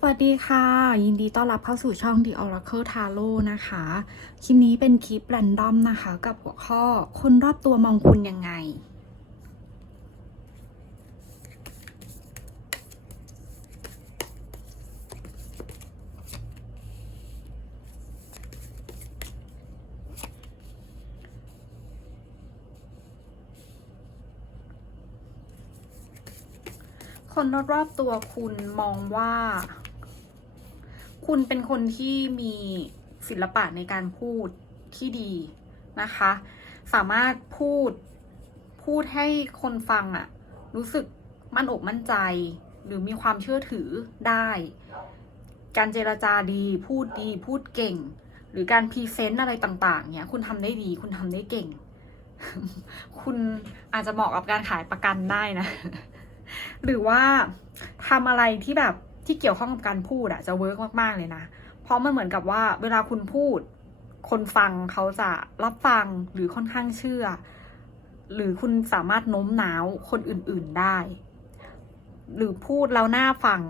สวัสดีค่ะ ยินดีต้อนรับเข้าสู่ช่อง The Oracle Tarot นะคะ คลิปนี้เป็นคลิปแรนดอมนะคะ กับหัวข้อคนรอบตัวมองคุณยังไง คนรอบตัวคุณมองว่า คุณเป็นคนที่มีศิลปะในการพูดที่ดีนะคะ สามารถพูดพูดให้คนฟังอะรู้สึกมั่นอกมั่นใจ หรือมีความเชื่อถือได้ การเจรจาดีพูดดีพูดเก่ง หรือการพรีเซนต์อะไรต่างๆเนี่ยคุณทำได้ดี คุณทำได้เก่ง คุณอาจจะเหมาะกับการขายประกันได้นะ หรือว่าทำอะไรที่แบบ ที่เกี่ยวข้องกับการพูดอะจะเวิร์กมาก ๆ เลยนะ เพราะมันเหมือนกับว่าเวลาคุณพูด คนฟังเขาจะรับฟังหรือค่อนข้างเชื่อ หรือคุณสามารถโน้มน้าวคนอื่นๆได้ หรือพูดแล้วหน่าฟัง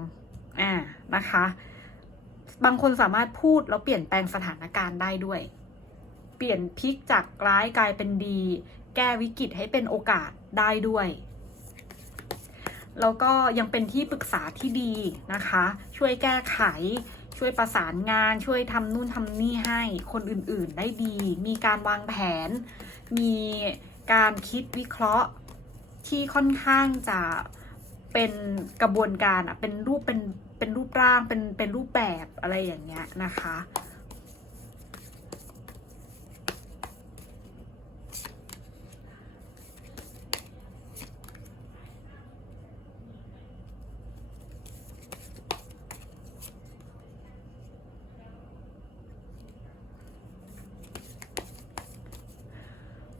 อ่านะคะ บางคนสามารถพูดแล้วเปลี่ยนแปลงสถานการณ์ได้ด้วย เปลี่ยนพลิกจากร้ายกลายเป็นดี แก้วิกฤตให้เป็นโอกาสได้ด้วย แล้วก็ยังเป็นที่ปรึกษาที่ดีนะคะ ช่วยแก้ไข ช่วยประสานงาน ช่วยทำนู่นทำนี่ให้คนอื่นๆได้ดี มีการวางแผน มีการคิดวิเคราะห์ที่ค่อนข้างจะเป็นกระบวนการอะเป็นรูปเป็นเป็นรูปร่างเป็นเป็นรูปแบบอะไรอย่างเงี้ยนะคะ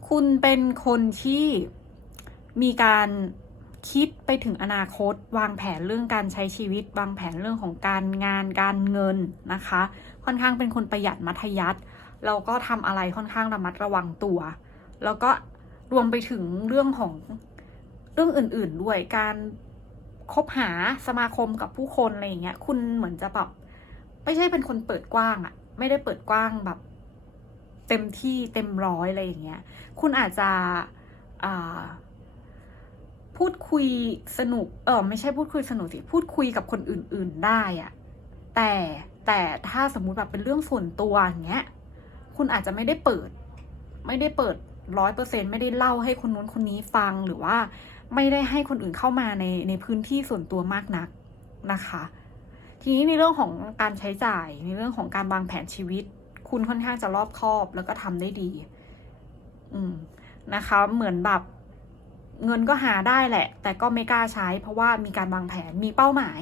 คุณเป็นคนที่มีการคิดไปถึงอนาคต วางแผนเรื่องการใช้ชีวิต วางแผนเรื่องของการงานการเงินนะคะ ค่อนข้างเป็นคนประหยัดมัธยัติแล้วก็ทำอะไรค่อนข้างระมัดระวังตัว แล้วก็รวมไปถึงเรื่องของเรื่องอื่น ๆ ด้วยการคบหาสมาคมกับผู้คนอะไรอย่างเงี้ย คุณเหมือนจะแบบไม่ใช่เป็นคนเปิดกว้างอะไม่ได้เปิดกว้างแบบ เต็มที่เต็มร้อยอะไรอย่างเงี้ย คุณอาจจะพูดคุยสนุก เออไม่ใช่พูดคุยสนุกสิพูดคุยกับคนอื่น ๆได้อะแต่แต่ถ้าสมมุติแบบเป็นเรื่องส่วนตัวอย่างเงี้ย คุณอาจจะไม่ได้เปิด ไม่ได้เปิดร้อยเปอร์เซ็นไม่ได้เล่าให้คนนู้นคนนี้ฟังหรือว่า ไม่ได้ให้คนอื่นเข้ามาในในพื้นที่ส่วนตัวมากนักนะคะ ทีนี้ในเรื่องของการใช้จ่ายในเรื่องของการวางแผนชีวิต คุณค่อนข้างจะรอบคอบแล้วก็ทำได้ดี อืมนะคะ เหมือนแบบเงินก็หาได้แหละ แต่ก็ไม่กล้าใช้ เพราะว่ามีการวางแผนมีเป้าหมาย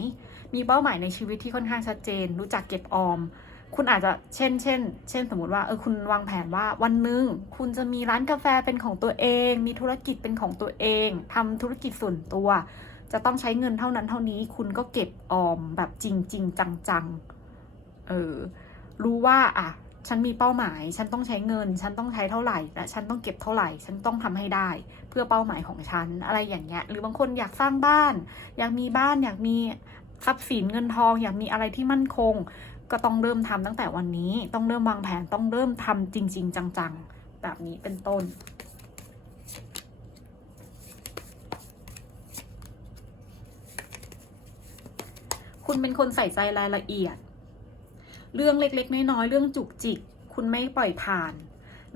มีเป้าหมายในชีวิตที่ค่อนข้างชัดเจน รู้จักเก็บออม คุณอาจจะเช่น เช่น เช่น สมมติว่าเออคุณวางแผนว่าวันหนึ่งคุณจะมีร้านกาแฟเป็นของตัวเอง มีธุรกิจเป็นของตัวเองทำธุรกิจส่วนตัว จะต้องใช้เงินเท่านั้นเท่านี้ คุณก็เก็บออมแบบจริงจริงจังๆเออรู้ว่าอะ ฉันมีเป้าหมาย ฉันต้องใช้เงิน ฉันต้องใช้เท่าไหร่ และฉันต้องเก็บเท่าไหร่ ฉันต้องทำให้ได้ เพื่อเป้าหมายของฉัน อะไรอย่างเงี้ย หรือบางคนอยากสร้างบ้าน อยากมีบ้าน อยากมีทรัพย์สินเงินทอง อยากมีอะไรที่มั่นคง ก็ต้องเริ่มทำตั้งแต่วันนี้ ต้องเริ่มวางแผน ต้องเริ่มทำจริง ๆ จังๆ แบบนี้เป็นต้นคุณเป็นคนใส่ใจรายละเอียด เรื่องเล็กๆ น้อยๆ เรื่องจุกจิก คุณไม่ปล่อยผ่าน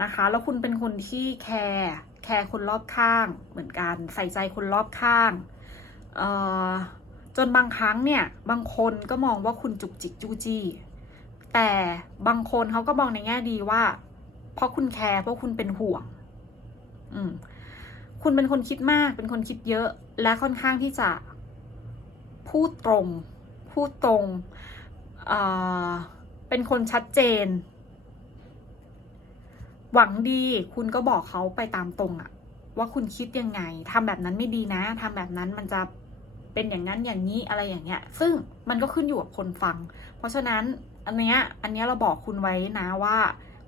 นะคะ แล้วคุณเป็นคนที่แคร์แคร์คนรอบข้างเหมือนกัน ใส่ใจคนรอบข้างเอ่อจนบางครั้งเนี่ยบางคนก็มองว่าคุณจุกจิกจู้จี้แต่บางคนเขาก็มองในแง่ดีว่า เพราะคุณแคร์เพราะคุณเป็นห่วง อืมคุณเป็นคนคิดมาก เป็นคนคิดเยอะ และค่อนข้างที่จะพูดตรง พูดตรง เอ่อ เป็นคนชัดเจน หวังดีคุณก็บอกเขาไปตามตรงอะว่าคุณคิดยังไงทำแบบนั้นไม่ดีนะทำแบบนั้นมันจะเป็นอย่างนั้นอย่างนี้อะไรอย่างเงี้ย ซึ่งมันก็ขึ้นอยู่กับคนฟัง เพราะฉะนั้นอันเนี้ยอันเนี้ยเราบอกคุณไว้นะว่า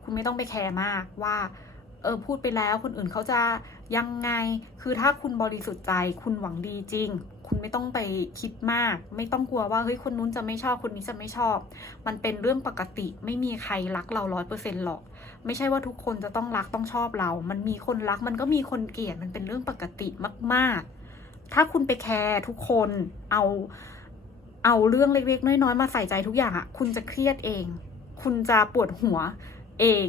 คุณไม่ต้องไปแคร์มากว่า เออพูดไปแล้วคนอื่นเขาจะยังไง คือถ้าคุณบริสุทธิ์ใจ คุณหวังดีจริง คุณไม่ต้องไปคิดมาก ไม่ต้องกลัวว่าเฮ้ยคนนู้นจะไม่ชอบคนนี้จะไม่ชอบ มันเป็นเรื่องปกติไม่มีใครรักเราร้อยเปอร์เซ็นหรอก ไม่ใช่ว่าทุกคนจะต้องรักต้องชอบเรา มันมีคนรักมันก็มีคนเกลียดมันเป็นเรื่องปกติมาก ๆ ถ้าคุณไปแคร์ทุกคนเอาเอาเรื่องเล็กๆ น้อยๆ มาใส่ใจทุกอย่างอะคุณจะเครียดเอง คุณจะปวดหัวเอง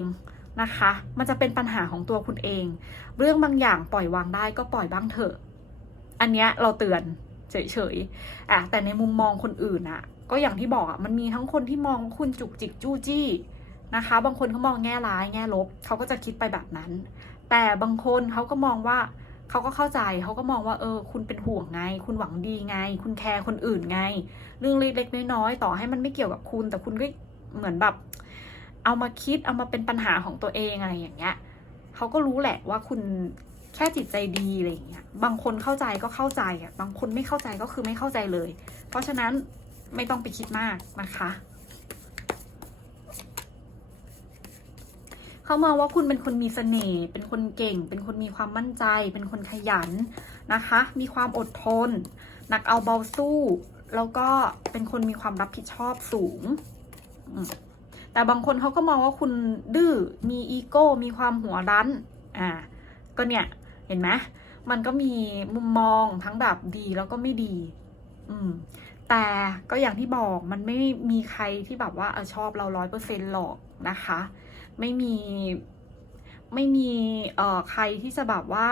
นะคะ มันจะเป็นปัญหาของตัวคุณเอง เรื่องบางอย่างปล่อยวางได้ก็ปล่อยบ้างเถอะ อันเนี้ยเราเตือน เฉยๆอะแต่ในมุมมองคนอื่นอะก็อย่างที่บอกอะมันมีทั้งคนที่มองคุณจุกจิกจู้จี้นะคะ บางคนเขามองแง่ร้ายแง่ลบเขาก็จะคิดไปแบบนั้น แต่บางคนเขาก็มองว่าเขาก็เข้าใจเขาก็มองว่าเออ คุณเป็นห่วงไง คุณหวังดีไง คุณแคร์คนอื่นไง เรื่องเล็กๆน้อยๆต่อให้มันไม่เกี่ยวกับคุณ แต่คุณก็เหมือนแบบ เอามาคิดเอามาเป็นปัญหาของตัวเองอะไรอย่างเงี้ยเขาก็รู้แหละว่าคุณ แค่จิตใจดีอะไรอย่างเงี้ย บางคนเข้าใจก็เข้าใจอะ บางคนไม่เข้าใจก็คือไม่เข้าใจเลย เพราะฉะนั้นไม่ต้องไปคิดมากนะคะ เขามองว่าคุณเป็นคนมีเสน่ห์ เป็นคนเก่ง เป็นคนมีความมั่นใจ เป็นคนขยันนะคะ มีความอดทน หนักเอาเบาสู้ แล้วก็เป็นคนมีความรับผิดชอบสูง แต่บางคนเขาก็มองว่าคุณดื้อ มีอีโก้ มีความหัวรั้น อ่า ก็เนี่ย ห็นไหมมันก็มีมุมมองทั้งแบบดีแล้วก็ไม่ดี อืม แต่ก็อย่างที่บอกมันไม่มีใครที่แบบว่าเออชอบเราร้อยเปอร์เซ็นหรอกนะคะ ไม่มีไม่มีเอ่อใครที่จะแบบว่า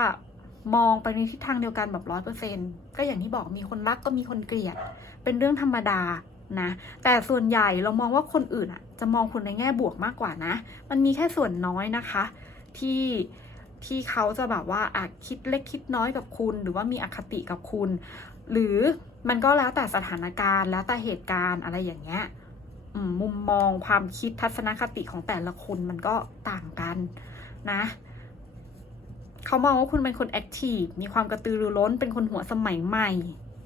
มองไปในทิศทางเดียวกันแบบร้อยเปอร์เซ็นก็อย่างที่บอกมีคนรักก็มีคนเกลียด เป็นเรื่องธรรมดานะ แต่ส่วนใหญ่เรามองว่าคนอื่นอะ จะมองคุณในแง่บวกมากกว่านะ มันมีแค่ส่วนน้อยนะคะ ที่ ที่เขาจะแบบว่าอาจคิดเล็กคิดน้อยกับคุณ หรือว่ามีอคติกับคุณ หรือมันก็แล้วแต่สถานการณ์ แล้วแต่เหตุการณ์อะไรอย่างเงี้ยมมุมมองความคิดทัศนคติของแต่ละคนมันก็ต่างกันนะเขามองว่าคุณเป็นคนแอคทีฟมีความกระตือรือร้น เป็นคนหัวสมัยใหม่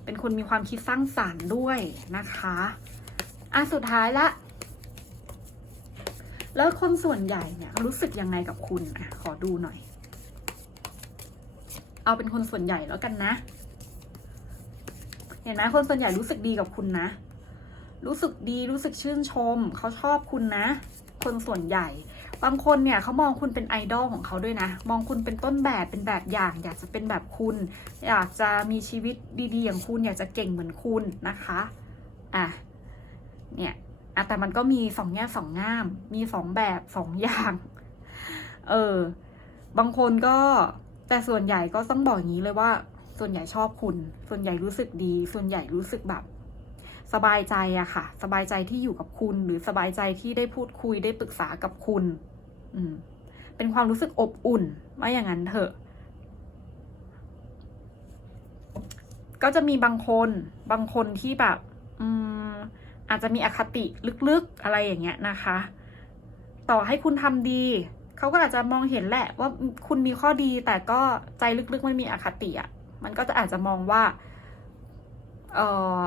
เป็นคนมีความคิดสร้างสารรค์ด้วยนะคะอะสุดท้ายละ แล้วคนส่วนใหญ่เนี่ยรู้สึกยังไงกับคุณอะขอดูหน่อย เอาเป็นคนส่วนใหญ่แล้วกันนะ เห็นไหมคนส่วนใหญ่รู้สึกดีกับคุณนะ รู้สึกดีรู้สึกชื่นชม เขาชอบคุณนะ คนส่วนใหญ่ บางคนเนี่ยเขามองคุณเป็นไอดอลของเขาด้วยนะ มองคุณเป็นต้นแบบเป็นแบบอย่าง อยากจะเป็นแบบคุณ อยากจะมีชีวิตดีๆ อย่างคุณ อยากจะเก่งเหมือนคุณนะคะ อะ เนี่ยอะแต่มันก็มีสองแง่สองง่าม มีสองแบบสองอย่าง เออ บางคนก็ แต่ส่วนใหญ่ก็ต้องบอกอย่างนี้เลยว่า ส่วนใหญ่ชอบคุณ ส่วนใหญ่รู้สึกดี ส่วนใหญ่รู้สึกแบบ สบายใจอะค่ะ สบายใจที่อยู่กับคุณ หรือสบายใจที่ได้พูดคุยได้ปรึกษากับคุณ อืม เป็นความรู้สึกอบอุ่นว่าอย่างนั้นเถอะ ก็จะมีบางคน บางคนที่แบบ อืม อาจจะมีอคติลึกๆอะไรอย่างเงี้ยนะคะ ต่อให้คุณทำดี เขาก็อาจจะมองเห็นแหละว่าคุณมีข้อดีแต่ก็ใจลึกๆมันมีอคติอะมันก็จะอาจจะมองว่าเออ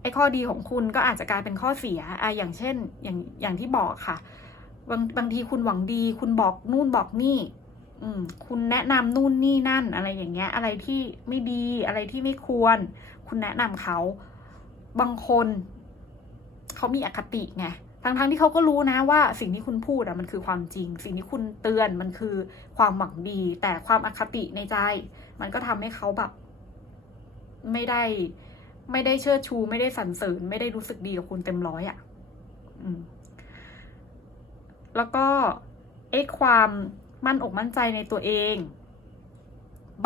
ไอ้ข้อดีของคุณก็อาจจะกลายเป็นข้อเสียอะอย่างเช่น อย่างอย่างที่บอกค่ะ บางบางทีคุณหวังดี คุณบอกนู่นบอกนี่ อืม คุณแนะนำนู่นนี่นั่น อะไรอย่างเงี้ย อะไรที่ไม่ดีอะไรที่ไม่ควร คุณแนะนำเขา บางคน เขามีอคติไง ทั้งๆทที่เขาก็รู้นะว่าสิ่งที่คุณพูดอะมันคือความจริง สิ่งที่คุณเตือนมันคือความหวังดี แต่ความอคติในใจ มันก็ทำให้เขาแบบไม่ได้ ไม่ได้เชิดชู ไม่ได้สรรเสริญ ไม่ได้รู้สึกดีกับคุณเต็มร้อยอะ่ะอืมแล้วก็เอ๊ะความมั่นอกมั่นใจในตัวเอง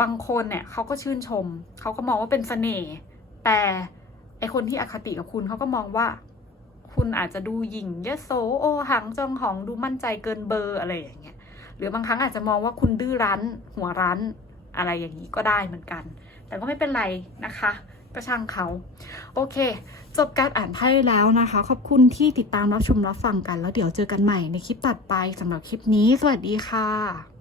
บางคนเนี่ยเขาก็ชื่นชม เขาก็มองว่าเป็นเสน่ห์แต่ไอคนที่อคติกับคุณเขาก็มองว่า คุณอาจจะดูหยิ่งยโสโอหังจองหองดูมั่นใจเกินเบอร์อะไรอย่างเงี้ยหรือบางครั้งอาจจะมองว่าคุณดื้อรั้น หัวรั้น อะไรอย่างนี้ก็ได้เหมือนกัน แต่ก็ไม่เป็นไรนะคะก็ช่างเขา โอเค จบการอ่านไพ่แล้วนะคะ ขอบคุณที่ติดตามรับชมรับฟังกัน แล้วเดี๋ยวเจอกันใหม่ในคลิปตัดไปสำหรับคลิปนี้ สวัสดีค่ะ